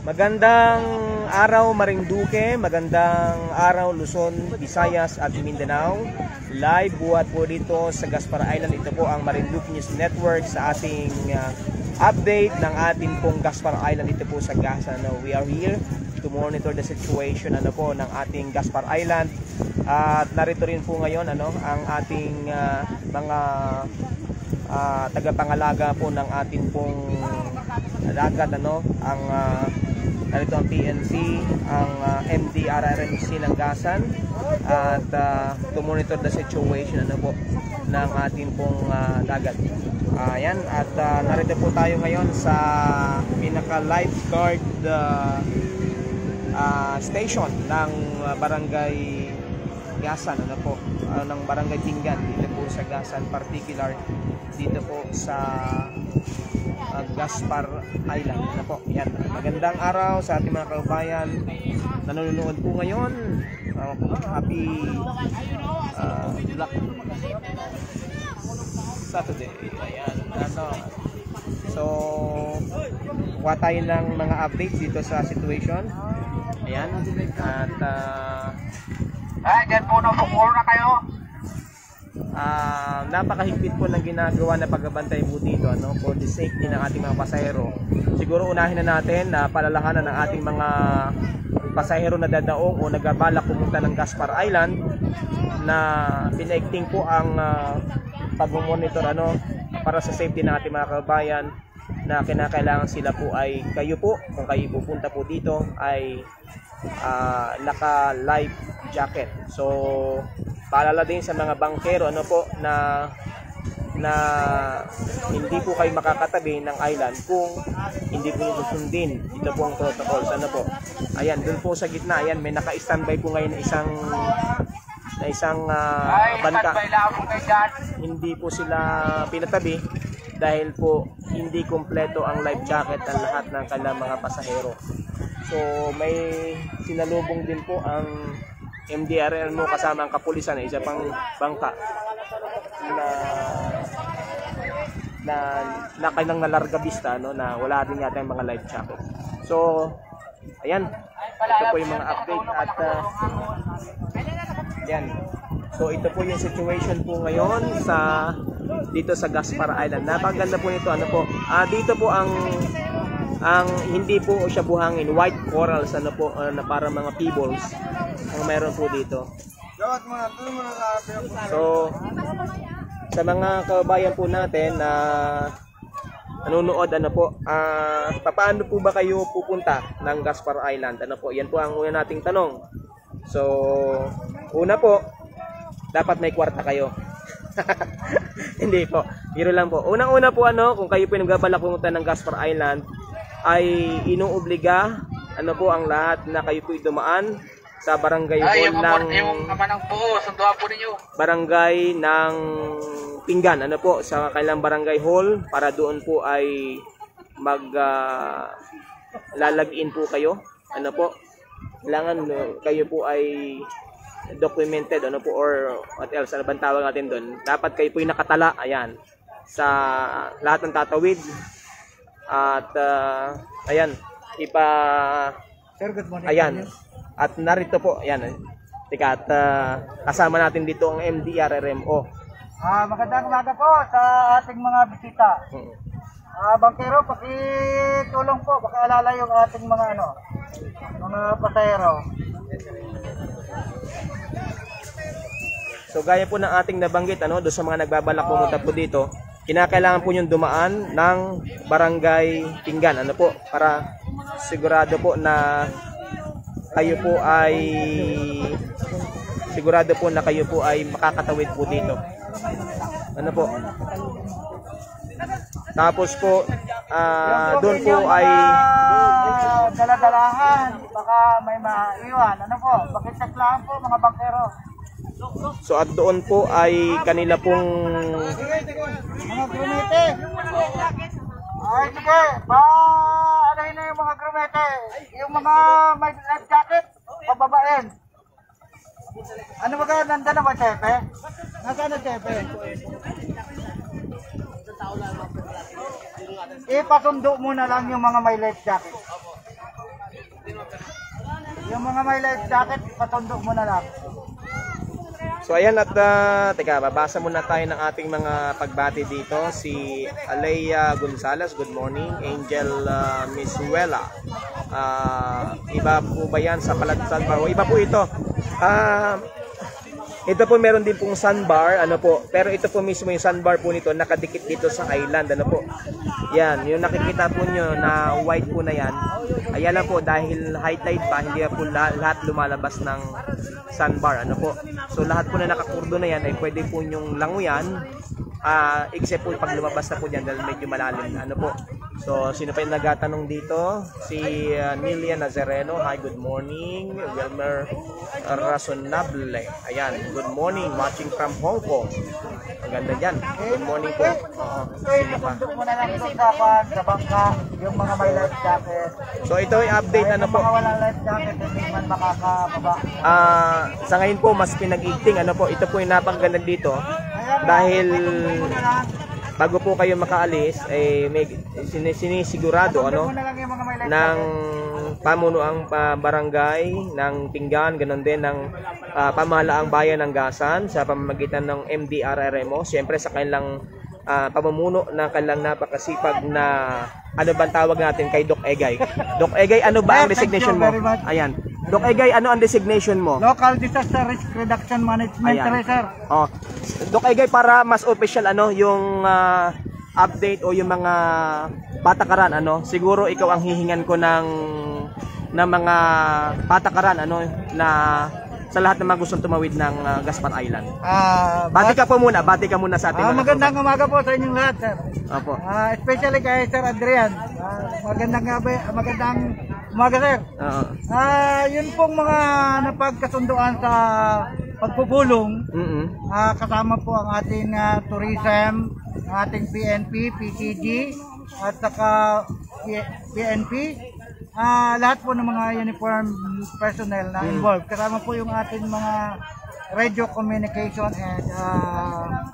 Magandang araw Marinduque, magandang araw Luzon, Visayas at Mindanao. Live buhat po dito sa Gaspar Island. Ito po ang Marinduque News Network sa ating update ng ating pong Gaspar Island dito po sa Gaza. We are here to monitor the situation ng ating Gaspar Island. At narito rin po ngayon ang ating mga tagapangalaga po ng ating pong dagat narito ang PNP, ang MDRRMC ng Gasan at to monitor the situation ng ating pong dagat. Ayan, at narito po tayo ngayon sa pinaka lifeguard station ng barangay Gasan ng barangay Tinggan dito po sa Gasan, particular dito po sa Gaspar Island. Yan. Magandang araw sa ating mga kababayan nanonood po ngayon. Happy Black Saturday. Ayan. So, kuha tayo ng mga updates dito sa situation. Ayan. At dyan po na kayo. Napakahigpit po ng ginagawa na pagbabantay po dito for the safety ng ating mga pasahero. Siguro unahin na natin na palalahanan ng ating mga pasahero na dadaong o nagbabalak pumunta ng Gaspar Island na pinaigting po ang pag-monitor para sa safety ng ating mga kababayan, na kinakailangan sila po ay kayo po, kung kayo pupunta po dito, ay naka life jacket. So paalala din sa mga bangkero na hindi po kayo makakatabi ng island kung hindi po susundin. Ito po ang protocols. Ayan, doon po sa gitna, ayan, may naka-standby po ngayon na isang bangka. Hindi po sila pinatabi dahil po hindi kumpleto ang life jacket ng lahat ng kanilang mga pasahero. So may sinalubong din po ang MDRL kasama ang kapulisan na isa pang bangka na kailang nalarga vista na wala din yata yung mga life jacket. So ayan, ito po yung mga update at yan. So ito po yung situation po ngayon dito sa Gaspar Island. Napakaganda po nito. Dito po ang hindi po siya buhangin, white corals na para mga pebbles ang mayroon po dito. So sa mga kababayan po natin na nanonood, paano po ba kayo pupunta ng Gaspar Island? Yan po ang una nating tanong. So una po, dapat may kwarta kayo. Hindi po, biro lang po. Unang-una po kung kayo po nagbabalak pumunta ng Gaspar Island, ay inuobliga ang lahat na kayo po dumaan sa barangay hall barangay ng Tinggan sa kailang barangay hall, para doon po ay lalagin po kayo. Kailangan kayo po ay documented or what else bang tawag natin doon. Dapat kayo po ay nakatala, ayan, sa lahat ng tatawid. At ayan, ayan, at narito po, ayan, at kasama natin dito ang MDRRMO. Magandang umaga po sa ating mga bisita. Bangkero, pakitulong po, pakialala yung ating mga mga pasahero. So gaya po ng ating nabanggit doon sa mga nagbabalak pumunta po dito, kinakailangan po yung dumaan ng barangay Tinggan para sigurado po na kayo po ay makakatawid po dito. Tapos po doon po ay dala-dalahan, baka may maiwan. Pakisaklaan po mga bangkero. So at doon po ay kanila pong mga grumete. Ay sige, alahin na yung mga grumete. Yung mga may life jacket, pababain. Ano ba kaya nanda na ba, Chepe? Nasaan na, Chepe? ipasundo mo na lang yung mga may life jacket. Yung mga may life jacket, ipasundo mo na lang. So ayan at teka, babasa muna tayo ng ating mga pagbati dito. Si Alea Gonzalez, good morning. Angel Misuela. Iba po ba yan sa Palatsan Bar? O iba po ito. Ito po meron din pong sandbar, ano po. Pero ito po mismo yung sandbar po nito nakadikit dito sa island, ano po. Yan, yung nakikita po nyo na white po na yan. Ayan lang po dahil high tide pa, hindi po lahat lumalabas ng sandbar, ano po. So lahat po na nakakurdo na yan ay pwede po nyong languyan. Except po pag lumabas na po dyan dahil medyo malalim na, ano po. So sino pa yung nagatanong dito? Si Nilia Nazareno, hi, good morning. Wilmer Razonable, ayan, good morning, watching from Hong Kong. Ang ganda dyan, good morning po. Sino pa? Ipasundo mo na lang doon sa bangka, yung mga may life jacket. So ito ay update, ano po. Yung mga walang life jacket, hindi man makakababa. Sa ngayon po mas pinag-igting, ano po, ito po yung napakaganda dito. Dahil bago po kayo makaalis ay may sinisigurado ano ng pamunuang barangay ng Tinggan, ganoon din ng pamahalaang bayan ng Gasan sa pamamagitan ng MDRRMO, siyempre sa kanilang pamumuno ng kanilang napakasipag na ano bang tawag natin kay Doc Egay. Doc Egay, ano ba ang designation mo? Ayan. Doc Egay, ano ang designation mo? Local Disaster Risk Reduction Management, sir. Oh. Doc Egay, para mas official ano yung update o yung mga patakaran, ano, siguro ikaw ang hihingan ko ng mga patakaran, ano, na sa lahat ng mga gustong tumawid ng Gaspar Island. Bati ka po muna, bati ka muna sa ating mga magandang umaga po sa inyong lahat, sir. Opo. Especially kay Sir Adrian. Magandang umaga, sir. Yun pong mga napagkasunduan sa pagpupulong. Kasama po ang ating tourism, ating PNP, PCG, at saka PNP. Lahat po ng mga uniform personnel na involved. Kasama po yung ating mga radio communication and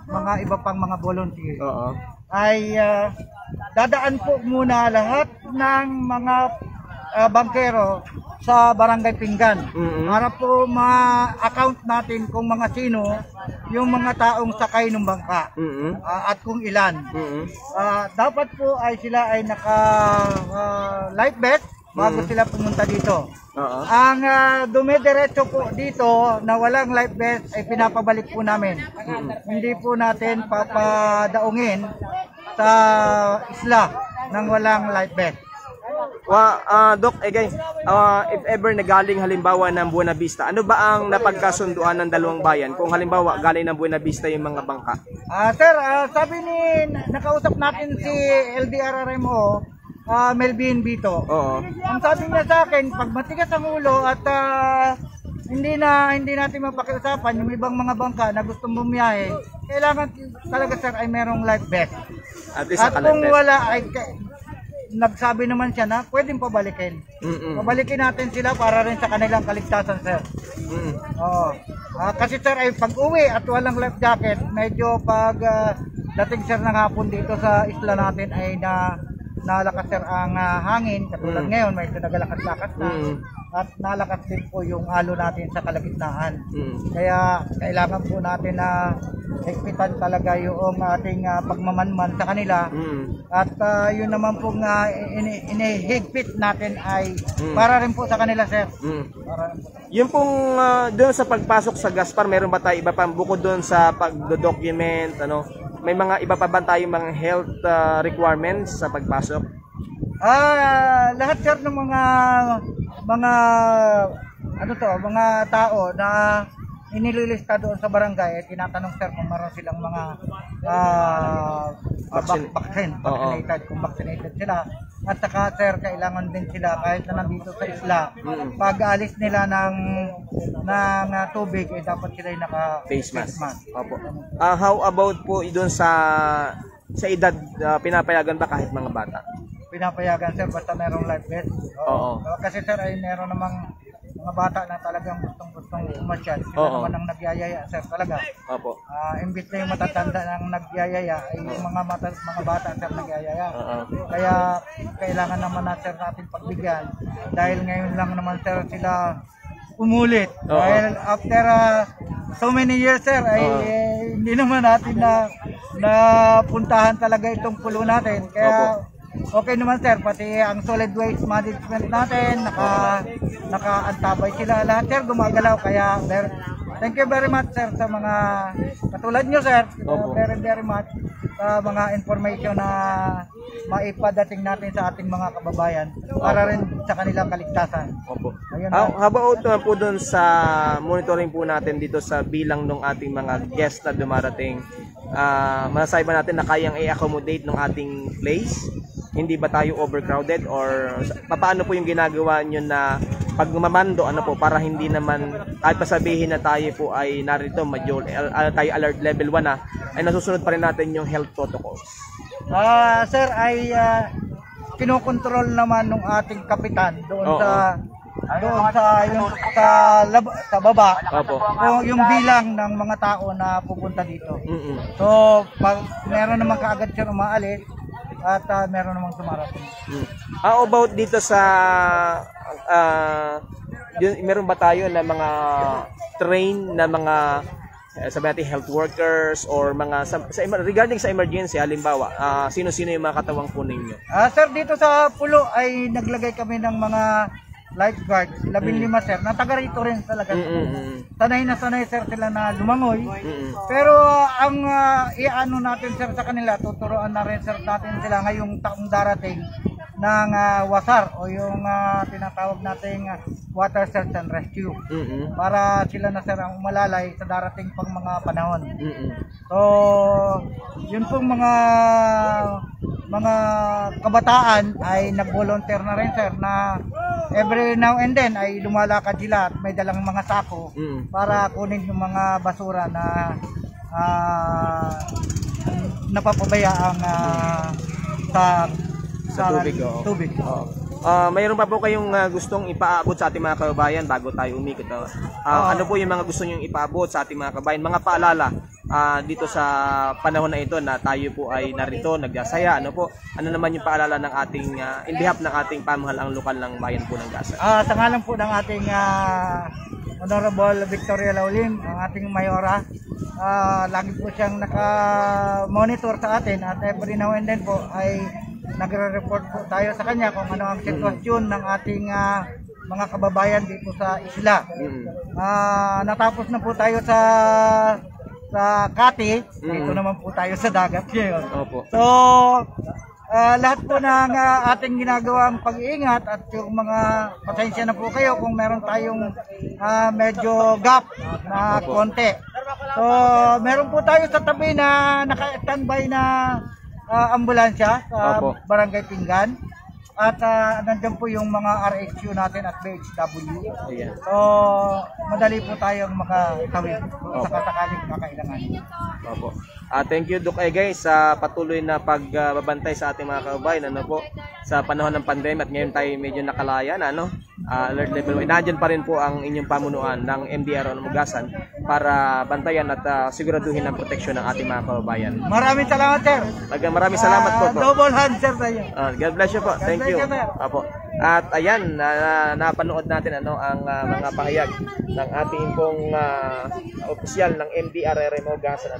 mga iba pang mga volunteers. Ay dadaan po muna lahat ng mga bangkero sa Barangay Pinggan para po ma-account natin kung mga sino yung mga taong sakay ng bangka at kung ilan. Dapat po ay sila ay naka life vest bago sila pumunta dito. Ang dumidiretso po dito na walang life vest ay pinapabalik po namin. Hindi po natin papadaungin sa isla ng walang life vest. Doc, again, if ever nagaling halimbawa ng Buena Vista, ano ba ang napagkasunduan ng dalawang bayan kung halimbawa galing ng Buena Vista yung mga bangka? Sir, sabi nakausap natin si LDRRMO, Melvin Bito. Ang sabi niya sa akin, pag matigas ang ulo at hindi natin mapakiusapan yung ibang mga bangka na gustong bumiyahe, kailangan talaga, sir, ay merong life vest. At kung wala ay nagsabi naman siya na pwedeng pabalikin. Pabalikin natin sila para rin sa kanilang kaligtasan, sir. Kasi, sir, ay pag-uwi at walang life jacket, medyo pag dating, sir, ng hapon dito sa isla natin ay nalakas, sir, ang hangin. Katulad ngayon, may nagalakas-lakas na. At nalakas din po yung halo natin sa kalagitnaan. Kaya kailangan po natin na higpitan talaga yung ating pagmamanman sa kanila. At yun naman po nga inihigpit natin ay para rin po sa kanila, sir. Yung pong doon sa pagpasok sa Gaspar, meron ba tayo iba pang bukod doon sa pag-document, ano? May mga iba pa ba tayong mga health requirements sa pagpasok? Lahat, sir, ng mga tao na inililista doon sa barangay, tinatanong, sir, kung meron silang mga vaccinated, kung vaccinated sila. At saka, sir, kailangan din sila kahit na nandito sa isla, pag alis nila ng tubig, dapat sila yung naka-face mask. How about po doon sa edad, pinapayagan ba kahit mga bata? Pinapayagan, sir, basta merong life vest. Kasi, sir, ay meron namang mga bata na talagang gustong gustong umasyal. Sila Oo. naman ang nagyayaya, sir, talaga. Opo. Imbit na yung matatanda ang nagyayaya, ay yung mga bata, sir, nagyayaya. Oo. Kaya kailangan naman na, sir, natin pagbigyan. Dahil ngayon lang naman, sir, sila umulit. Oo. Dahil after so many years, sir, ay hindi naman natin na puntahan talaga itong pulo natin. Kaya okay naman, sir, pati ang solid waste management natin, nakaantabay sila lahat, sir, gumagalaw. Kaya thank you very much, sir, sa mga katulad nyo, sir. Very very much sa mga information na maipadating natin sa ating mga kababayan para rin sa kanilang kaligtasan. Opo. Ayun, How about naman po doon sa monitoring po natin dito sa bilang ng ating mga guests na dumarating? Masasabi ba natin na kayang i-accommodate ng ating place? Hindi ba tayo overcrowded, or paano po yung ginagawa nyo na pag mamando para hindi naman kahit pasabihin na tayo po ay narito medyo tayo alert level 1 na, ay nasusunod pa rin natin yung health protocols? Sir, ay kinokontrol naman ng ating kapitan doon sa baba. Opo. Yung bilang ng mga tao na pupunta dito. So pag meron naman kaagad siya umaalis at meron namang dumarating. How about dito sa meron ba tayo na mga train na mga sabi natin health workers or mga regarding sa emergency, halimbawa sino-sino yung mga katawang po ninyo? Sir, dito sa pulo ay naglagay kami ng mga lifeguard, 15, sir, na taga rito rin talaga. Sanay na sanay, sir, sila na lumangoy. Pero ang iano natin, sir, sa kanila, tuturuan na rin, sir, natin sila ngayong taong darating ng WASAR o yung tinatawag nating Water Search and Rescue. Para sila na, sir, ang umalalay sa darating pang mga panahon. So, yun pong mga kabataan ay nag-volunteer na rin, sir, na every now and then ay lumalakad sila at may dalang mga sako para kunin yung mga basura na napapabayaang sa tubig. Mayroon pa po kayong gustong ipaabot sa ating mga kababayan bago tayo umikot? Ano po yung mga gusto nyong ipaabot sa ating mga kababayan? Mga paalala dito sa panahon na ito na tayo po ay narito, nagdasaya. Ano naman yung paalala ng ating, in behalf ng ating pamahalang lokal ng bayan po ng Gasa? Sa ngalan po ng ating Honorable Victoria Laulin, ang ating mayora, lagi po siyang naka-monitor sa atin at every now and then po ay nagre-report po tayo sa kanya kung ano ang sitwasyon ng ating mga kababayan dito sa isla. Natapos na po tayo sa Kati, dito naman po tayo sa dagat ngayon. So, lahat po ng ating ginagawang pag-iingat at yung mga pasensya na po kayo kung meron tayong medyo gap na konti. So, meron po tayo sa tabi na naka-standby na ambulansya sa Barangay Pinggan. At nandiyan po yung mga RHU natin at BHW. So, madali po tayong makatawid sa kasakaling kakailangan. Thank you, Doc Egay, sa patuloy na pagbabantay sa ating mga kababayan sa panahon ng pandemya at ngayon tayo medyo nakalaya na alert level 1. Nandiyan pa rin po ang inyong pamunuan ng MDRO ng Mugasan para bantayan at siguraduhin ang proteksyon ng ating mga kababayan. Maraming salamat, sir. Maraming salamat po. Double hand, sir, tayo. God bless you po. Thank you. At ayan, napanood natin ang mga pahayag ng ating pong opisyal ng MDRRMO Mugasan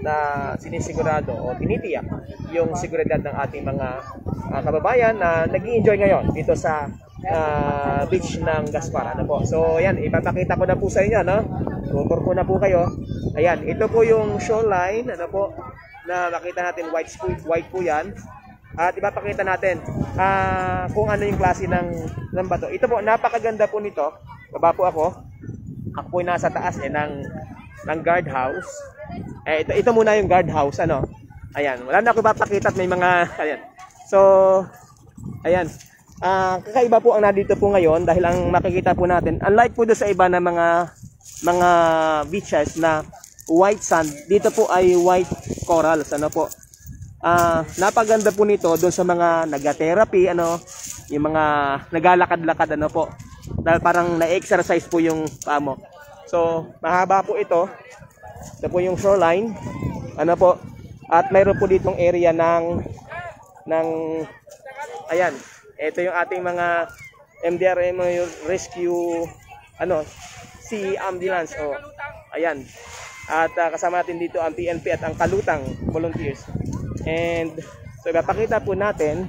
na sinisigurado o tinitiyak yung seguridad ng ating mga kababayan na nag-i-enjoy ngayon dito sa beach ng Gaspar. So ayan, ipapakita ko na po sa inyo, tutor ko na po kayo. Ayan, ito po yung shoreline na makita natin, white po yan. At ipapakita natin kung ano yung klase ng bato. Ito po, napakaganda po nito. Baba po ako. Ako po nasa taas ng guardhouse. Ito muna yung guardhouse. Ayan, wala na ako ipapakita at may mga ayan. So, ayan. Kakaiba po ang nandito po ngayon dahil ang makikita po natin, unlike po doon sa iba na mga beaches na white sand, dito po ay white corals. Napaganda po nito doon sa mga nag-therapy, yung mga naglalakad-lakad dahil parang na-exercise po yung paa mo. So, mahaba po ito. Ito po yung shoreline. Ano po? At mayroon po ditong area ng ayan. Ito yung ating mga MDRM rescue sea ambulance. Oh, ayan. At kasama natin dito ang PNP at ang Kalutang volunteers. And so ipapakita po natin.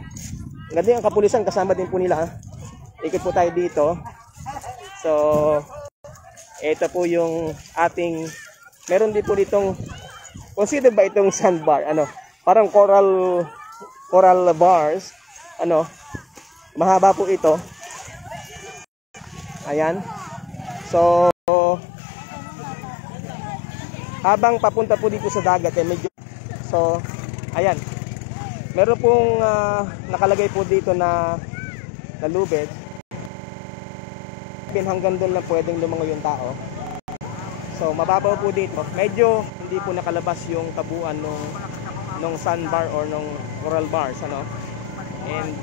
Ganda yung kapulisan, kasama din po nila. Ikot po tayo dito. So ito po yung ating, meron din po ditong, consider ba itong sandbar? Parang coral bars. Mahaba po ito. Ayan. So habang papunta po dito sa dagat medyo, so ayan, meron pong nakalagay po dito na lubid. Hanggang doon lang pwedeng lumangoy yung tao. So mababaw po dito. Medyo hindi po nakalabas yung tabuan nung sandbar or nung coral bars, and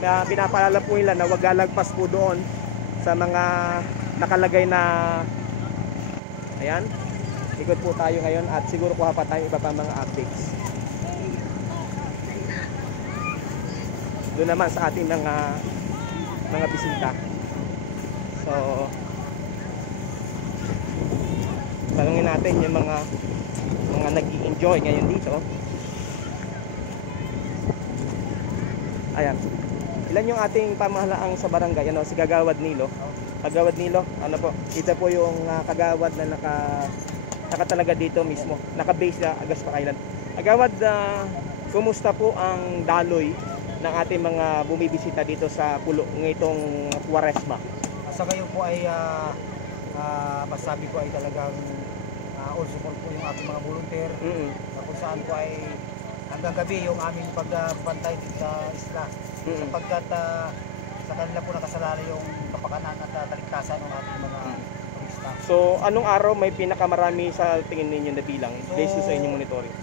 pinapaalala po nila na wag lalagpas po doon sa mga nakalagay na. Ayan, ikot po tayo ngayon at siguro kuha pa tayo iba pa mga updates doon naman sa ating mga bisita. So tanungin natin yung mga nag-i-enjoy ngayon dito. Ayan, ilan yung ating pamahalaang sa barangay? Si Kagawad Nilo. Kagawad Nilo, po, ito po yung kagawad na nakatalaga dito mismo, naka-base sa Agaspa Island. Kagawad, kumusta po ang daloy ng ating mga bumibisita dito sa Kulo ngayong Quaresma? Sa ngayon po ay masabi ko ay talagang all support po yung ating mga volunteer. Kung saan po ay hanggang gabi yung aming pagbantay sa isla. Sapagkat sa kanila po nakasalala yung kapakanan at taligtasan ng ating mga turista. So anong araw may pinakamarami sa tingin ninyo na bilang based sa inyong monitoring?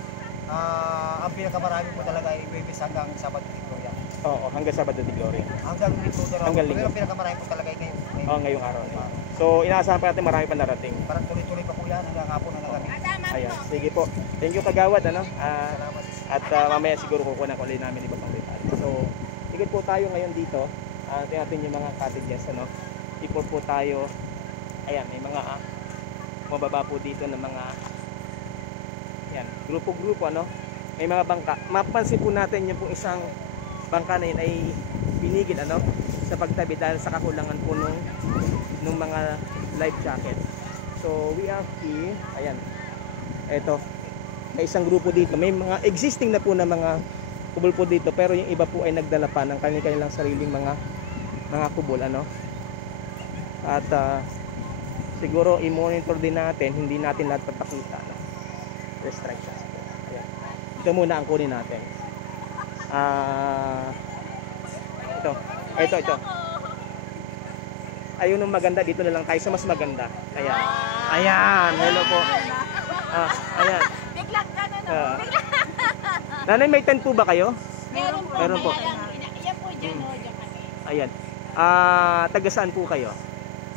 Ang pinakamarami po talaga ay Webes hanggang Sabado de Gloria. Oo, hanggang Sabado de Gloria. Hanggang Linggo na hanggang Linggo. Pero pinakamarami po talaga ay ngayon. Ngayong araw na. So inaasahan pa natin marami pa narating. Parang tuloy-tuloy pa po yan hanggang hapon na gabi. Ayan, sige po. Thank you Kagawad, at mamaya siguro kukuha na ulit namin iba pang detalye. So ikot po tayo ngayon dito. Tingnan natin yung mga cottages, ikot po tayo. Ayan, may mga mababa po dito ng mga yan, grupo-grupo, may mga bangka. Mapansin po natin yung pong isang bangka na yun ay pinigil sa pagtabi dahil sa kakulangan po nung mga life jacket. So we are here. Ayan, eto, may isang grupo dito, may mga existing na po na mga kubol po dito, pero yung iba po ay nagdala pa ng kanilang sariling mga kubol, at siguro i-monitor din natin, hindi natin lahat papakita, restrictions po. Ayan, ito muna ang kunin natin. Ito ayun yung maganda, dito na lang tayo sa mas maganda. Ayan, hello po. Ayan, Biglang gano'n, nanay, may tent po ba kayo? Meron po. Yan po dyan, Hmm. dyan kami. Ayan. Taga saan po kayo?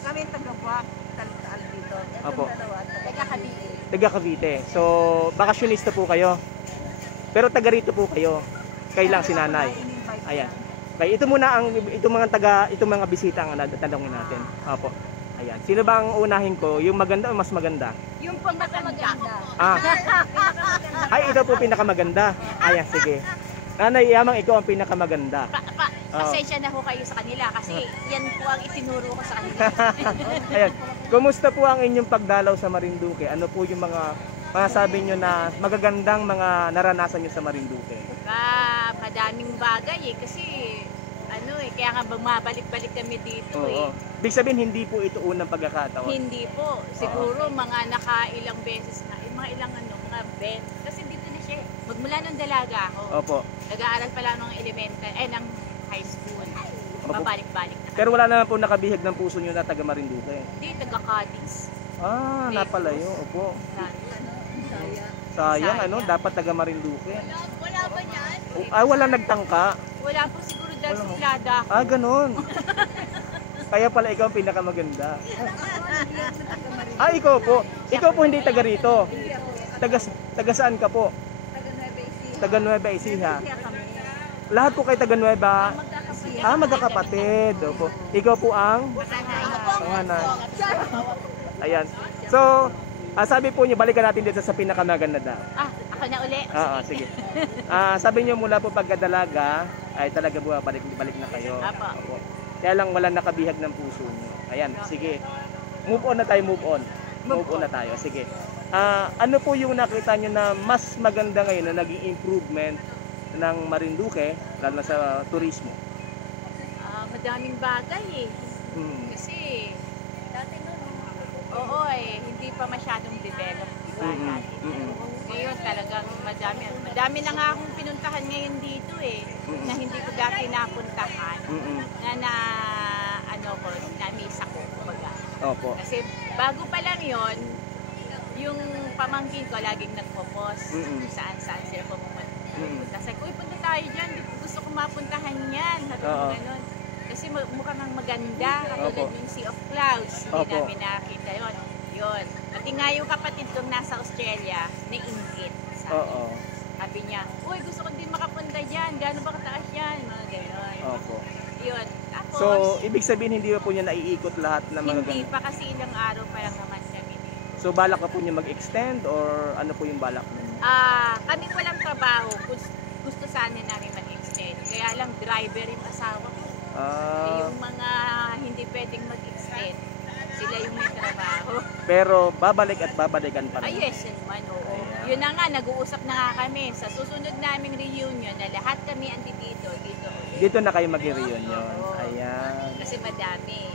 Kami taga-Buwak, tal dito. Opo. Taga-Cavite. Taga Cavite. So, bakasyonista po kayo. Pero taga rito po kayo. Kayo lang si nanay. Ayan. Okay, ito muna itong mga bisita ang tatanungin natin. Opo. Ayan. Sino ba ang unahin ko? Yung maganda o mas maganda? Yung pinakamaganda. Ay, ito po pinakamaganda. Ayan, sige. Nanay, yamang ikaw ang pinakamaganda. Pasensya na ho kayo sa kanila kasi yan po ang itinuro ko sa kanila. Ayan. Kumusta po ang inyong pagdalaw sa Marinduque? Ano po yung mga sabi nyo na magagandang mga naranasan nyo sa Marinduque? Madaming bagay kasi kaya nga bumabalik-balik kami dito. Oo. Big sabihin, hindi po ito unang pagkakataon. Hindi po. Siguro mga nakailang beses na, mga ilang mga Ben. Kasi dito na siya. Magmula nung dalaga ako. Opo. Nag-aaral pa lang ng elementary, ng high school. Babalik-balik na. Pero wala naman po nakabihag ng puso nyo na taga Marinduque. Hindi, taga-Cadiz. Napalayo. Opo. Sayang, dapat taga Marinduque. Wala ba yan? Wala nagtangka. Wala po siguro dahil suplada. Ganun. Kaya pala ikaw ang pinakamaganda. Ikaw po. Ikaw po hindi taga rito. Taga saan ka po? Taga Nueva Ecija. Lahat po kayo taga Nueva. Magkakapatid. Opo. Ikaw po ang panganay. Ayan. So, sabi po niyo, balikan natin dito sa pinakamaganda daw. Ako na uli. Sige. Sabi niyo mula po pagkadalaga, ay talaga balik na kayo. Apo. Kaya lang wala nakabihag ng puso niyo. Ayan, sige. Move on na tayo, move on. Move on na tayo, sige. Ano po yung nakita niyo na mas maganda ngayon na naging improvement ng Marinduque, lalo na sa turismo? Madaming bagay eh. Kasi, hindi pa masyadong develop, diba? Ngayon talagang madami na nga akong pinuntahan ngayon dito eh, na hindi ko dati napuntahan, na-miss ako, kumbaga. Opo. Kasi bago pa lang yon, yung pamangkin ko laging nagpo-post kung saan-saan sila pumunta. Sabi ko, punta tayo dyan, gusto ko mapuntahan yan, sabi ko gano'n. Kasi mukhang maganda, katulad yung Sea of Clouds, hindi namin nakita yun. Pati nga yung kapatid kong nasa Australia, nainggit. Sabi niya, uy, gusto ko din makapunta dyan, gano'n ba kataas yan? Mga gano'n. Yun. Tapos, so, ibig sabihin hindi po niya naiikot lahat ng mga hindi pa kasi ilang araw pa lang naman kami dito. So, balak ka po niya mag-extend or ano po yung balak niya? Kami walang trabaho, gusto sana namin mag-extend. Kaya lang driver yung asawa ko. Yung mga hindi pwedeng mag-extend, sila yung may trabaho. Pero babalik at babalikan pa rin. Yes, naman, oo. Yun na nga, nag-uusap na nga kami sa susunod naming reunion na lahat kami dito ulit. Dito na kayo mag-reunion. Ayan. Kasi madami.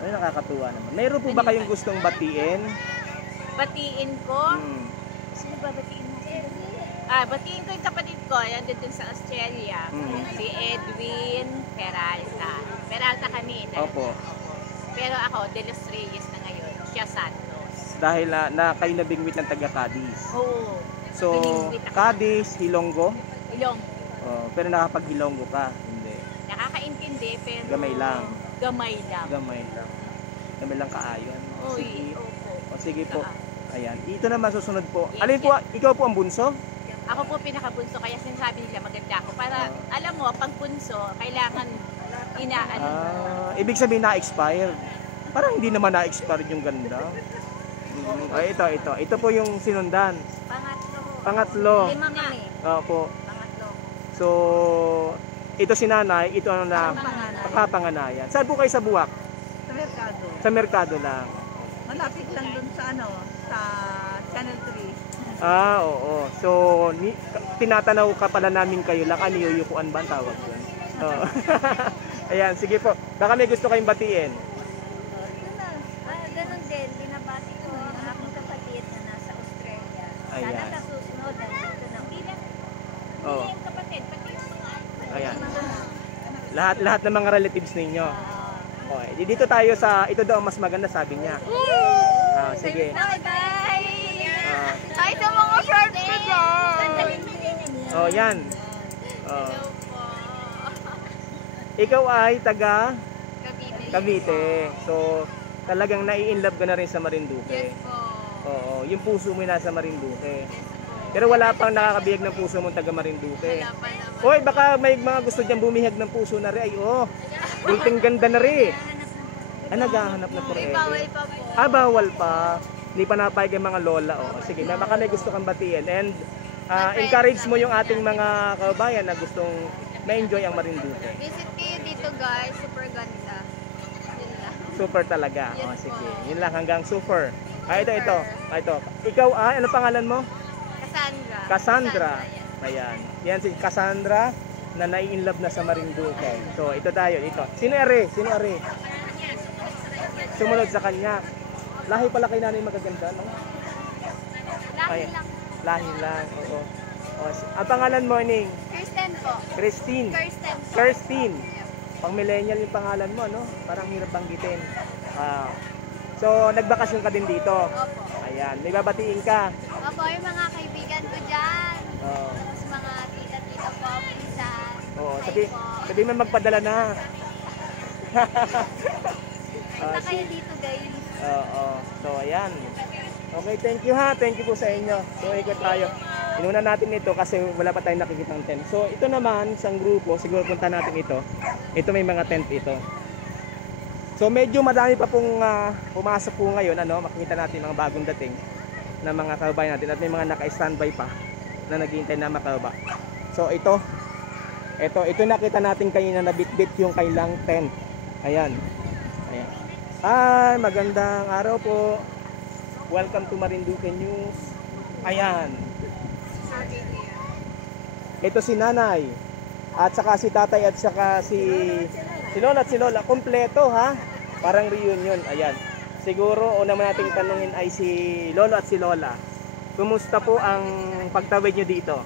Ay, nakakatuwa naman. Mayroon po ba kayong gustong batiin? Batiin ko? Sino ba batiin mo? Batiin ko yung kapatid ko, yan dun sa Australia. Si Edwin Peralta. Peralta kami. Opo. Pero ako, De Los Reyes na ngayon. Siya Santos. Dahil na kayo nabingwit ng taga Cadiz. Oo. So, Cadiz, Hilonggo? Hilonggo. Pero nakapag-Hilonggo ka? Hindi. Nakakaintindi, pero gamay lang. Gamay lang. Gamay lang kaayon. Sige. Opo. Sige po. Ayan. Ito na masusunod po. Yes, Alin po, ikaw po ang bunso? Ako po pinakabunso, kaya sinasabi nila maganda ako. Para, alam mo, pag bunso, kailangan inaano. Ibig sabihin na-expired. Parang hindi naman na-expired yung ganda. Ay, ito. Ito po yung sinundan. Pangatlo. 5 kami. Opo. Pangatlo. So, ito si nanay, ito ano na kapanganayan. Saan po kayo sa Buwak? Sa merkado. Sa merkado lang. Malapit lang dun sa sa Channel 3. Oo. So, tinatanaw ka pala namin kayo lang. Niyuyukuan ba ang tawag doon? Oo. Ayan, sige po. Baka may gusto kayong batiin. Ganun din, binabati ko yung aking kapatid na nasa Australia. Sana Ayan. sa susunod, nandito na. Oo. Yung kapatid, pati yung mga Ayan. Lahat ng mga relatives ninyo. Okay. Dito tayo sa, ito daw ang mas maganda sabi niya. Sige. Ay, sa mga shorts ko dyan! Yan. Ikaw ay taga Cavite. So, talagang nai-inlove ka na rin sa Marinduque. Oo, yung puso mo nasa Marinduque. Pero wala pang nakakabihag ng puso mo taga Marinduque. Hoy, baka may mga gusto diyang bumihag ng puso na rin. Ay, bulting ganda na rin. Naghahanap na po rin. Bawal pa po. Bawal pa. Hindi pa napayag ang mga lola. Sige, baka may gusto kang batiin. And encourage mo yung ating mga kababayan na gustong ma-enjoy ang Marinduque. Visit kayo dito guys, super ganda. Yun lang. Super talaga. Yes, Sige. po. Yun lang, hanggang super. Ito. Ikaw, ano pangalan mo? Cassandra. Cassandra. Yes. Ayan. Yan si Cassandra na nai-inlove na sa Marinduque. So, ito tayo. Sino are? Sumunod sa kanya. Lahi pala kay nanay magaganda, no? Lahi lang. Lahi lang, oo. Ang pangalan mo, Ning? Kirsten po. Christine. Kirsten po. Kirstine. Pang millennial yung pangalan mo, no? Parang hirap banggitin. So, nagbakasyon ka din dito? Opo. Ayan, may babatiin ka. Opo, yung mga kaibigan ko dyan. Oo. Tapos mga tita-tita po, pinsan. Oo, Hi sabi po. mo magpadala na. Punta kayo dito guys. Oo. So, ayan. Okay, thank you ha. Thank you po sa inyo. So, ikot tayo. Inuna natin ito kasi wala pa tayong nakikitang tent. So, ito naman, isang grupo, siguro punta natin ito. Ito may mga tent ito. So, medyo madami pa pong pumasok po ngayon. Makikita natin mga bagong dating na mga kababayan natin. At may mga naka-standby pa na naghihintay na makaba. So, ito nakita natin kanina na bit-bit yung kailang tent. Ayan. Ayan. Ay, magandang araw po. Welcome to Marinduque News. Ayan. Ito si nanay. At saka si tatay at saka si lola at si lola. Kompleto ha. Parang reunion. Ayan. Siguro una naman nating tanungin ay si lolo at si lola. Kumusta po ang pagtawid nyo dito?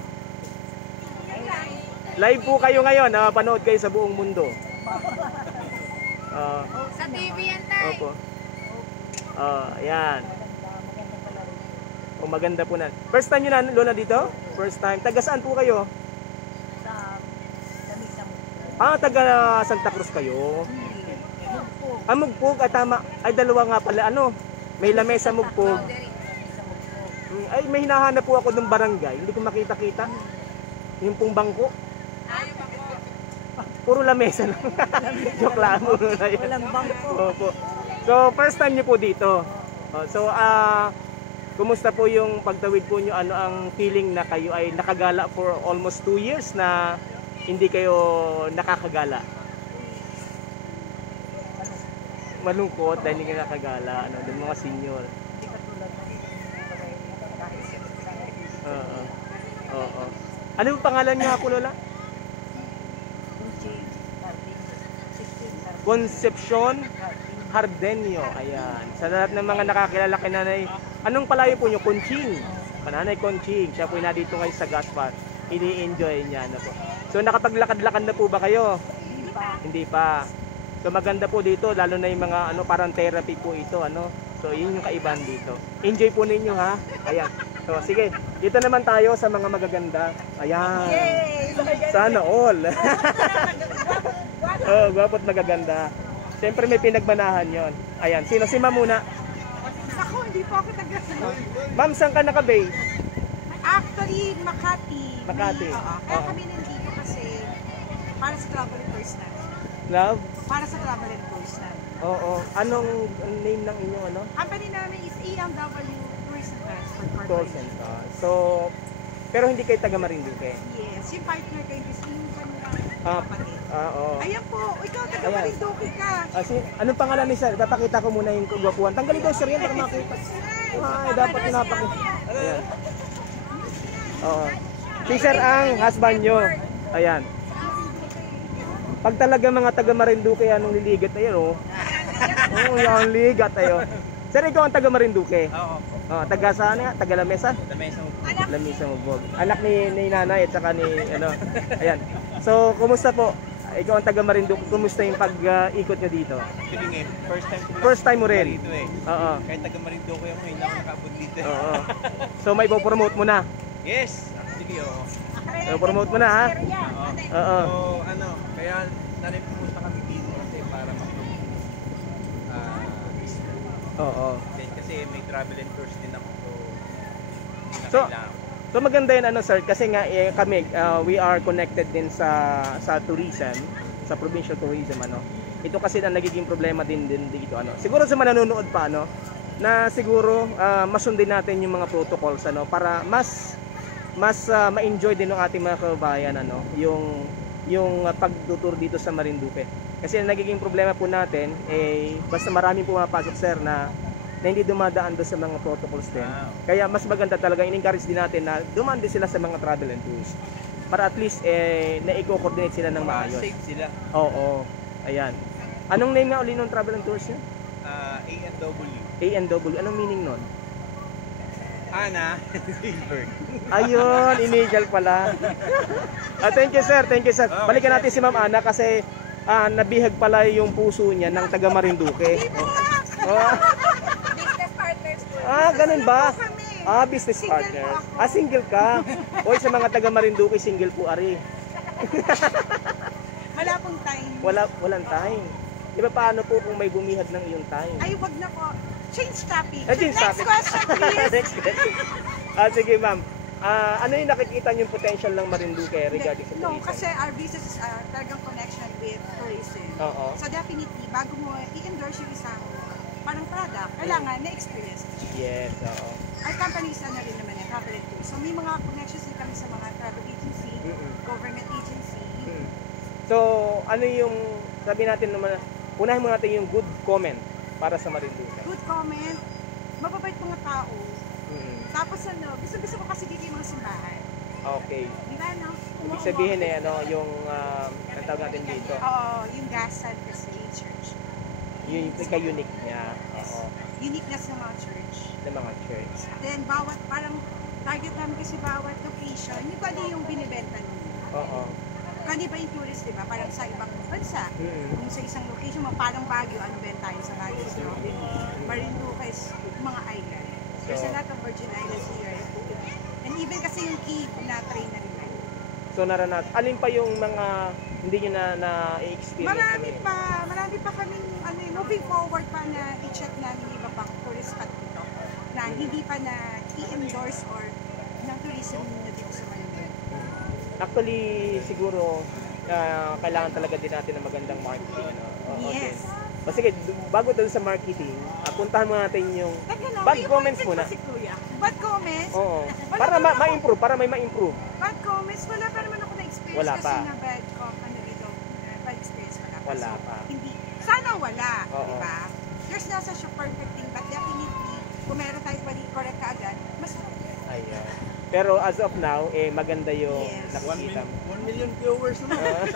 Live po kayo ngayon. Panood kayo sa buong mundo. Sa TV yan tayo. Opo. Ayan. Maganda po na. First time nyo na lola dito? First time. Taga saan po kayo? Taga Santa Cruz kayo. Mugpog. Tama. Ay, dalawa nga pala. May lamesa Mugpog. Ay, may hinahanap po ako ng barangay. Hindi ko makita-kita. Yung pong bangko. Puro lamesa lang. Joke lang. Walang bangko. Opo. So, first time nyo po dito. So, kumusta po yung pagtawid po nyo? Ano ang feeling na kayo ay nakagala for almost 2 years na hindi kayo nakakagala? Malungkot dahil hindi kayo nakagala. Yung mga senior. Oo. Ano yung pangalan niya po, lola? Concepcion Hardenio. Ayan. Sa lahat ng mga nakakilala kay nanay, anong palayo po nyo? Conching. Nanay Conching. Siya po na dito ngayon sa Gaspar. Ini-enjoy niya na po. So nakapaglakad-lakad na po ba kayo? Hindi pa. So maganda po dito, lalo na yung mga parang therapy po ito. So yun yung kaibahan dito. Enjoy po ninyo ha. Ayan. So sige, dito naman tayo sa mga magaganda. Ayan. Sana all. Gwapo't magaganda. Siyempre may pinagmanahan yon. Ayan, sino si ma'am muna? Ako, hindi po ako taga Ma'am, saan ka naka-base? Actually, Makati. Makati. Kaya kami nandito kasi para sa travel and tours na. Love? Para sa travel and tours na. Oo. Anong name ng inyong Company namin is EMW Tours and Transport Tours Corporation. and So, pero hindi kayo taga Marinduque? Yes, yung partner kayo is yung kapatid. Oo. Ayan po, ikaw taga Ayan. Marinduque ka. Anong pangalan ni sir? Papakita ko muna yung kagwapuan. Tanggalin daw sir yan para makita. Ay, dapat pinapakita. Ayan. Oo. Si sir ang husband nyo. Ayan. Pag talaga mga taga Marinduque anong liligat ayo. Yung ligat ayo. Sir, ikaw ang taga Marinduque? Oo. Taga saan nga? Taga Lamesa? Lamesa Mugbog. Anak ni nanay at saka ni Ayan. So, kumusta po? Ikaw ang taga Marinduque. Kumusta yung pag-ikot nyo dito? First time mo rin? Dito eh. Oo. Kahit taga Marinduque ako, hindi ako nakaabot dito. Oo. So, may po-promote mo na? Yes! Sige, oo. Promote mo na ha? Oo. So, kaya naripumunta kami dito kasi para Oo. kasi may travel and tours din ako. So, So maganda yun sir kasi nga kami we are connected din sa tourism, sa provincial tourism Ito kasi ang nagiging problema din dito Siguro sa manonood pa na siguro masundin natin yung mga protocols para mas ma-enjoy din ng ating mga kababayan yung pagtutur dito sa Marinduque. Kasi ang nagiging problema po natin basta maraming pumapasok sir na hindi dumadaan doon sa mga protocols din. Kaya mas maganda talaga, in-encourage din natin na dumaan din sila sa mga travel and tours. Para at least na-i-coordinate sila ng maayos. Safe sila. Oo. Ayan. Anong name nga uli ng travel and tours nyo? ANW. ANW. Anong meaning nun? Ana Silver. Ayun, initial pala. Thank you sir, thank you sir. Balikan natin si Ma'am Ana kasi nabihag pala yung puso niya ng taga Marinduque. Business partners po. Ganun ba? Business partner. Single ka. Oy, sa mga taga Marinduque, single po ari. Wala pong time. Walang time. Di ba paano po kung may bumihag ng iyong time? Ay, wag na po. Change topic. Change Next topic. question, please. Next question. Sige ma'am. Ano yung nakikita niyong potential ng Marinduque regarding sa No, tourism? kasi our business is talagang connection with tourism. Oo. So definitely, bago mo i-endorse yung isang parang product, kailangan na-experience. Yes, oo. Our company is na rin naman yan, travel and tour. So may mga connections din kami sa mga travel agency, government agency. So, ano yung, sabi natin naman, unahin mo natin yung good comment para sa Marinduque. Good comment, mababait mga tao. Tapos ano, gusto ko kasi dito yung mga simbahan. Okay. Di ba, no? Ibig sabihin yung ang tawag natin dito, Oo, yung Gasan kasi church. yung pagka-unique niya. Oo. Uniqueness ng mga church. Ng mga church. Then bawat, parang target namin kasi bawat location, iba din yung binibenta nila. Oo. Kani ba yung tourist, di ba? Parang sa ibang bansa. Kung sa isang location, parang Baguio, ano benta yun sa Baguio? Marinduque is mga island. There's a lot of Virgin Islands here. And even kasi yung Key na train na rin. So alin pa yung mga hindi nyo na-experience? Marami pa kami moving forward pa na i-check namin iba pang tourist spot dito na hindi pa na i-endorse or ng tourism na dito sa Maynila. Actually, siguro kailangan talaga din natin ng magandang marketing. Yes. O sige, bago doon sa marketing, puntahan mo natin yung bad comments muna. Bad comments? Oo. Para ma-improve, para may ma-improve. Bad comments? Wala pa naman ako na-experience Wala kasi pa. na bad experience wala pa. Wala So, pa. Hindi. Sana wala, Oo. di ba? There's no such a perfect thing, but definitely, kung meron tayo correct kaagad, mas maganda. Ayan. Pero as of now, maganda yung Yes. nakikita mo. 1 million viewers naman.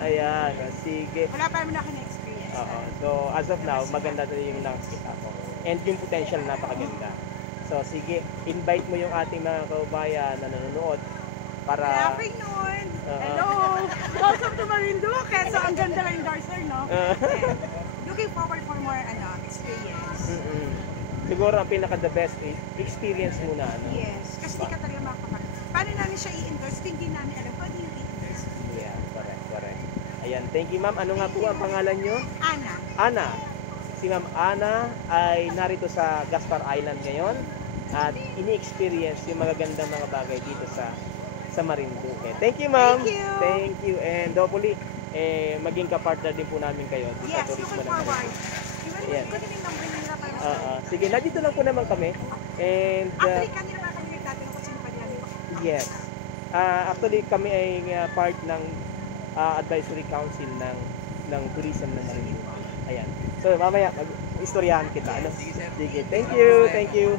Ayan, sige. Wala pa naman ako na-experience. Oo. So, as of now, maganda na yung nakikita ko. And yung potential napakaganda. So, sige, invite mo yung ating mga kababayan na nanonood para... Good afternoon! Hello! Welcome to Marinduque! So, ang ganda ng endorser, no? And looking forward for more experience. Siguro ang pinaka-the best experience muna. Yes, kasi di ka talaga makakapag... Paano namin siya i-endorse? Hindi namin alam kung ano yung i-endorse. Yeah, correct. Ayan, thank you ma'am. Ano nga po ang pangalan nyo? Ana. Ana. Si Ma'am Ana ay narito sa Gaspar Island ngayon at ini-experience yung magagandang mga bagay dito sa Marinduque. Thank you ma'am. Thank you. Thank you. And hopefully, maging ka-partner din po namin kayo sa Yes, turismo looking ng forward. Marinduque. Iwan Yes. ko din yung number nila para mas Sige, nandito lang po naman kami. And Actually, kanina na kami nagtatanong kung sino pa nila nito. yes. Actually, kami ay part ng advisory council ng tourism ng Marinduque. Ayan. So, mamaya, mag-istoryahan kita. Ano? Sige, thank you.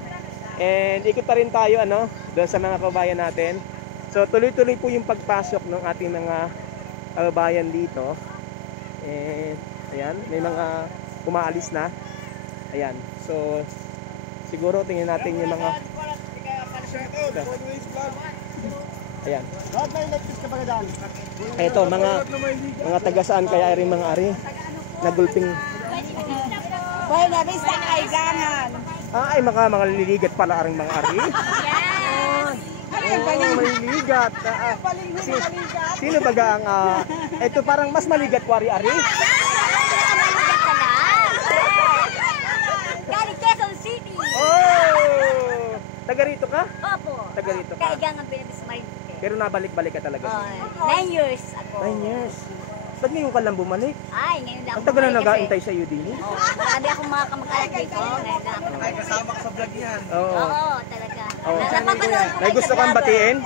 And ikot pa rin tayo, doon sa mga kabayan natin. So, tuloy-tuloy po yung pagpasok ng ating mga kabayan dito. And, ayan, may mga umaalis na. Ayan. So, siguro tingnan natin yung mga... Ayan. Ito, mga taga-saan kaya rin mga ari? Nagulping... Well, namin sa kaiganan. Ay, mga liligat pala aring mga ari. May ligat. Sino baga ang... ito parang mas maligat wari ari? Galing Quezon City! Oh! Taga rito ka? Opo. Taga rito ka. Kaigangan Pinabis Marinduque. Pero nabalik-balik ka talaga. 9 years ako. 9 years. Ba't ngayon ka lang bumalik? Ay, ngayon lang Ang tagal na nag-aantay sa iyo din. Marami akong mga kamag-anak dito. Ngayon lang ako. May kasama ka sa vlog yan. Oo. Oo, talaga. Oo. Napapanood ko May kayo gusto sa kang vlogger. batiin?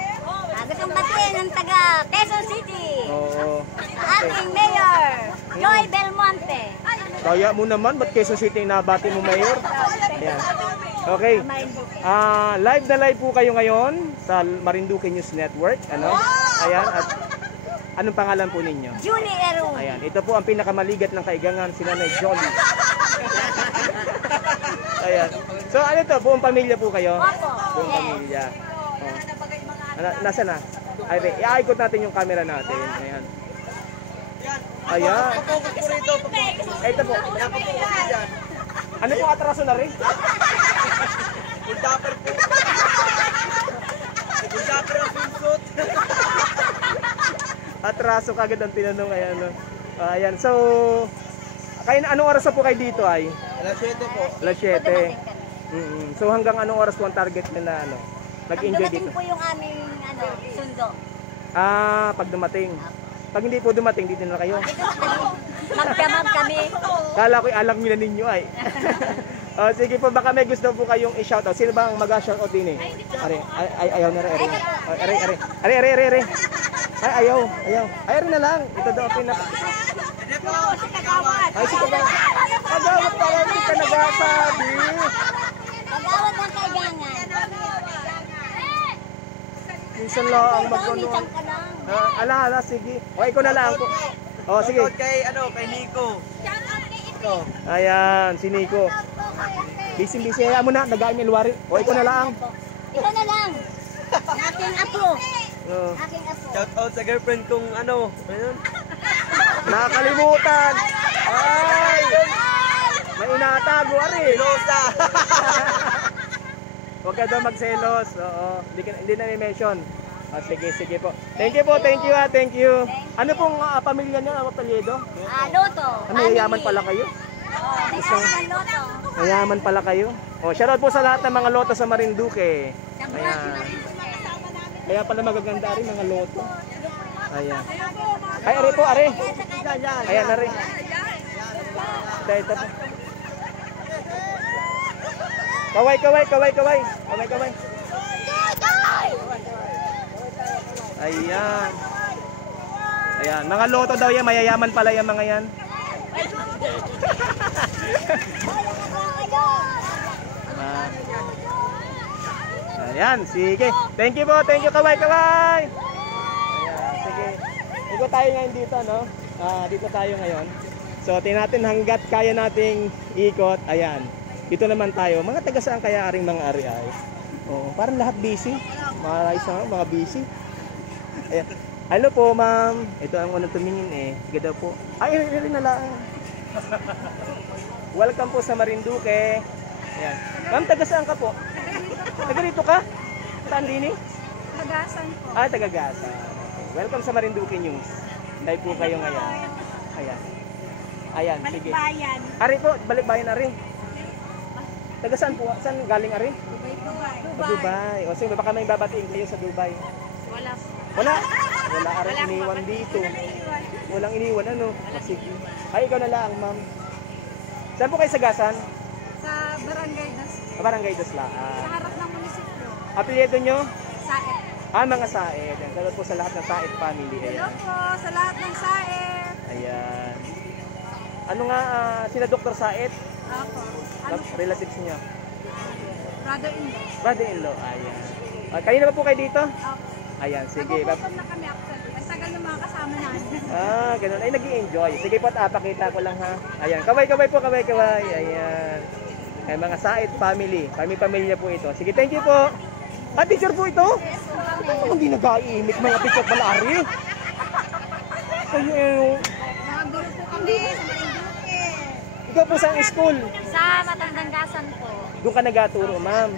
Gusto kong batiin ng taga Quezon City. Oo. Ang ating mayor, Joy Belmonte. Kaya mo naman, ba't Quezon City nabati mo, Mayor? Ayan. Okay. Live na live po kayo ngayon sa Marinduque News Network. Ayan. At anong pangalan po ninyo? Junie Erung. Ayan. Ito po ang pinakamaligat ng kaigangan, si Nanay Jolly. Ayan. So ano to? Buong pamilya po kayo? Opo. Buong pamilya. Nasa na? Ay, iaikot natin yung camera natin. Ayan. Ayan. Ito po. Ano po atraso na rin? Buldapper po. Buldapper ang swimsuit. Atraso kagad ang tinanong. Ayan. Ayan, so kayo anong oras na po kayo dito ay? Alas 7 po. Alas 7. So hanggang anong oras po ang target nila ano? Pag Mag-enjoy dumating dito? po yung aming sundo. Pag dumating. Pag hindi po dumating, dito na kayo. Magdamag kami. Kala ko'y alam nila ninyo ay. Sige po, baka may gusto po kayong i-shoutout. Sino ba ang mag-shoutout din eh? Ayaw na rin. Are. Ay, ayaw. Ay, rin na lang. Ito daw ang pinaka... Ay, si Kagawad. Kagawad pala, hindi ka nagsasabi. Magawad ng kaigangan. Minsan lang ang magkano. Minsan ka lang. Ala, sige. O, ikaw na lang po. O, sige. Kay Nico. Ayan, si Nico. Busy. Hayaan mo na, nag-aim Elwari. O, ikaw na lang. Ikaw na lang. Aking apo. Oh. Aking apo. Shout out sa girlfriend kong ano. Ayun. Nakakalimutan. Ay! May inatago, ari. Losa. Huwag ka daw magselos. Oo. Hindi na i-mention. Sige po. Thank you. Ano pong pamilya niyo? Ano apelyido? Loto. Mayayaman pala kayo? Loto. Mayaman pala kayo? Shoutout po sa lahat ng mga loto sa Marinduque. Ayan. Kaya pala magaganda rin mga loto. Ayan. Ay, are po, are. Ayan, are. Ito po. Kaway. Ayan, mga loto daw yan, mayayaman pala yan mga yan. Ayan, sige. Thank you, kaway. Ayan, sige. Ikot tayo ngayon dito, no? Dito tayo ngayon. So, tingnan natin hanggat kaya nating ikot. Ayan. Dito naman tayo. Mga taga saan kaya aring mga ari-ay? Parang lahat busy. Mga busy. Ayan. Hello po, ma'am. Ito ang unang tumingin eh. Sige daw po. Ay, rin na lang. Welcome po sa Marinduque. Ayan. Ma'am, taga saan ka po? Taga rito ka? Saan din eh? Tagasan po. Tagagasan. Welcome sa Marinduque News. Live po kayo ngayon. Ayan, sige. Balikbayan. Ari po, balikbayan na rin. Taga saan po? Saan galing ari? Dubai. O sige, baka may babatiin kayo sa Dubai. Wala ari iniwan dito. Walang iniwan, ano? Sige. Ay, ikaw na lang, ma'am. Saan po kayo sagasan? Sa Barangay Das. Barangay Dasla. Sa harap ng munisipyo. Apelyido nyo? Saet. Mga Saed. Salut po sa lahat ng Saed family. Hello Ayan. po sa lahat ng Saet. Ayan. Ano nga, sila Dr. Saed? Ako. Relatives niya? Brother-in-law. Brother-in-law. Ayan. Kanina ba po kayo dito? Ako. Ayan, sige. Nagugutom na kami actually. Ang tagal ng mga kasama namin. Ganun. Ay, nag-i-enjoy. Sige po, pakita ko lang ha. Ayan, kaway po, kaway. Ayan. Ay, mga Saed family. Pamilya po ito. Sige, thank you po. Teacher po ito? Ano hindi nag-iimik mga teacher palari? Ayun. Mga guru po kami sa Marinduque. Ikaw po sa school? Sa Matandanggasan po. Doon ka nag-aturo, ma'am.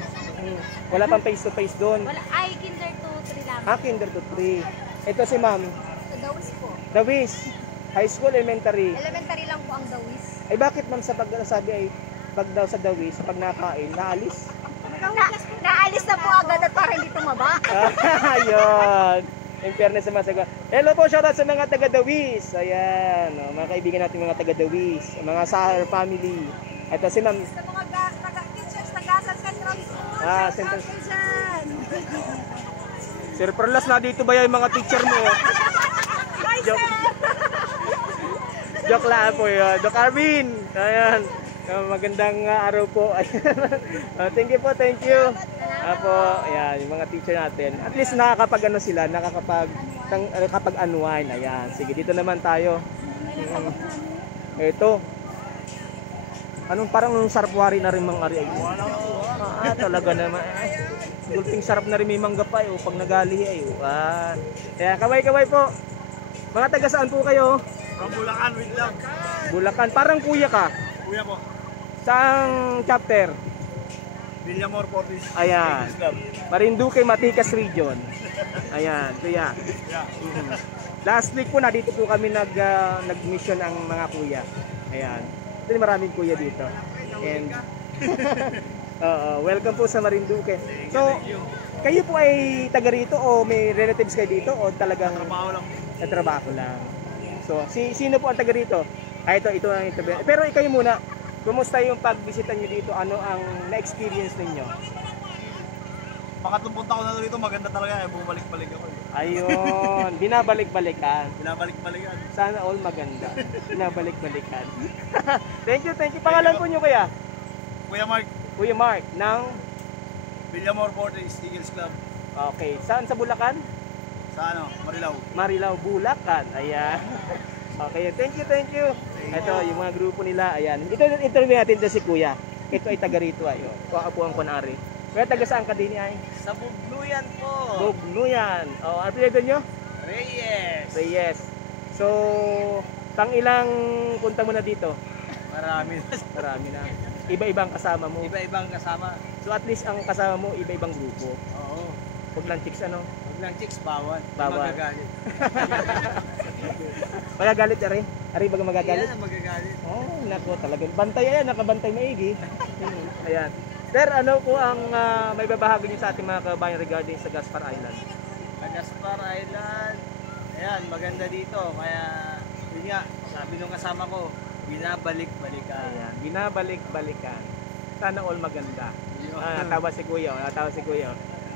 Wala pang face-to-face doon. Ay, kinder to 3 lang. Kinder to 3. Ito si ma'am. Sa Dawis po. Dawis. High school, elementary. Elementary lang po ang Dawis. Ay bakit ma'am sa pagsasabi ay pag daw sa Dawis, pag nakain, naalis? Naalis na po agad at para hindi tumaba. Ayun. In fairness sa mga sagot. Hello po, shoutout sa mga taga-Dawis. Ayan, mga kaibigan natin mga taga-Dawis, mga Sahar family. Ito si ma'am. Sa mga teachers, Tagasan Central School. Central. Shout out dyan. Sir Perlas, na dito ba yung mga teacher mo? Joke. Joke lang po yun. Doc Arvin. Ayan. Magandang araw po. Thank you po, thank you. Apo, ayan, yung mga teacher natin. At least nakakapag-ano sila, nakakapag-unwind. Ayan. Sige, dito naman tayo. Ito. Anong parang nung sarapwari na rin mga ari. Talaga naman. Gulping sarap na rin may mangga pa pag nagali ay. Kaya kaway po. Mga taga saan po kayo? From Bulacan, wait lang. Bulacan. Parang kuya ka. Kuya po. Saang chapter? Villamor Fortis. Ayan. Marinduque, Matikas Region. Ayan, kuya. Last week po na dito po kami nag-mission ang mga kuya. Ayan. Ito maraming kuya dito. And welcome po sa Marinduque. So, kayo po ay taga rito o may relatives kayo dito o talagang trabaho lang? So, sino po ang taga rito? Ito ang interview. Pero kayo muna, kumusta yung pagbisita nyo dito? Ano ang na-experience ninyo? Pangatlong punta ko na dito, maganda talaga. Bumalik-balik ako. Ayun, binabalik-balikan. Binabalik-balikan. Sana all maganda. Binabalik-balikan. Thank you. Pangalan po nyo kaya? Kuya Mark, Kuya Mark, ng... Villamor Fortress Eagles Club. Okay, saan sa Bulacan? Sa Marilao. Marilao, Bulacan. Ayan. Okay, thank you. Ito, yung mga grupo nila. Ayan. Ito, interview natin dito si Kuya. Ito ay taga rito. Ayo. Ako ang kunari. Kuya, taga saan ka din ay? Sa Bugnuyan po. Bugnuyan. Ano pinito nyo? Reyes. So, ilang punta mo na dito? Marami. Marami na. Iba-ibang kasama mo. Iba-ibang kasama. So at least ang kasama mo, iba-ibang grupo. Oo. Huwag lang chicks ano? Huwag lang chicks, bawal. Bawal. Magagalit. Magagalit ari? Ari baga magagalit? Yan, magagalit. Oh, nako talaga. Bantay ayan, nakabantay maigi. Ayan. Sir, ano po ang may babahagi niyo sa ating mga kabayan regarding sa Gaspar Island? Sa Gaspar Island, ayan, maganda dito. Kaya, yun nga, sabi nung kasama ko, binabalik-balikan. Ayan, binabalik-balikan. Sana all maganda. Natawa si Kuya,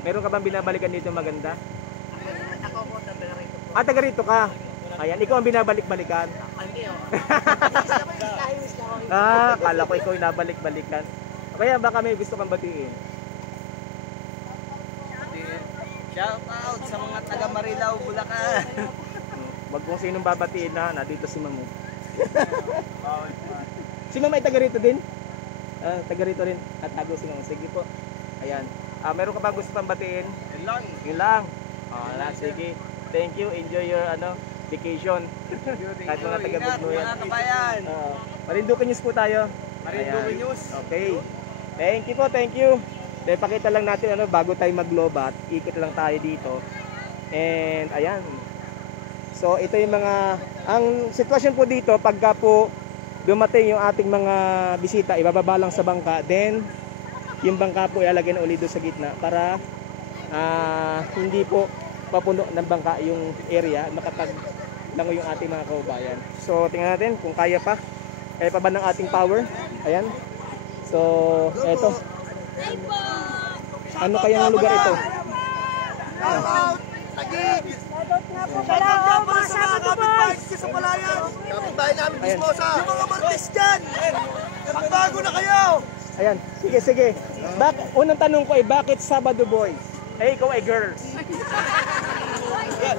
Meron ka bang binabalikan dito maganda? Ako po, taga rito po. Taga rito ka. Ayan, ikaw ang binabalik-balikan. Kala ko ikaw yung nabalik-balikan. Kaya baka may gusto kang batiin. Shout out sa mga taga Marilao, Bulacan. Wag kung sinong babatiin na, dito si Mamu. Si Mama ay taga rito din? Taga rito rin. At tago si Mama. Sige po. Ayan. Meron ka bang gusto pang batiin? Yun lang. Sige. Thank you. Enjoy your vacation. Kahit mga taga Bugnuyan. Mga kabayan. Marinduque News po tayo. Marinduque Ayan. News. Okay. Thank you po. Dahil pakita lang natin bago tayo maglobat, ikot lang tayo dito. And ayan. So ito yung ang sitwasyon po dito pagka po dumating yung ating mga bisita, ibababa lang sa bangka, then yung bangka po ilalagay na uli doon sa gitna para hindi po papuno ng bangka yung area, makapaglango yung ating mga kaubayan. So tingnan natin kung kaya pa ba ng ating power. Ayan. So eto. Ano kayang lugar ito? Kapitbahay namin Disposa. Yung mga Martes dyan. Magbago na kayo. Ayan, sige. Unang tanong ko ay bakit Sabado Boys? Ikaw ay girls.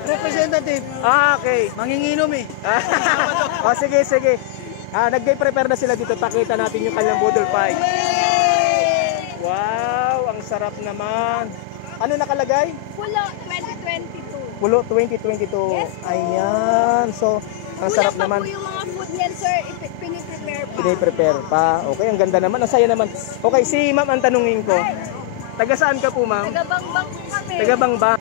Representative, Okay. manginginom eh. Sige. Nag-prepare na sila dito. Pakita natin yung kanyang budol pie. Wow, ang sarap naman. Ano nakalagay? Pulo 2022. Pulo 2022. Yes po. Ayan. So, ang sarap Kulang pa naman. po yung mga food niyan, sir. Piniprepare pa. Piniprepare pa. Okay, ang ganda naman. Ang saya naman. Okay, si ma'am ang tanungin ko. Taga saan ka po, ma'am? Taga-bangbang po kami. Taga Bangbang.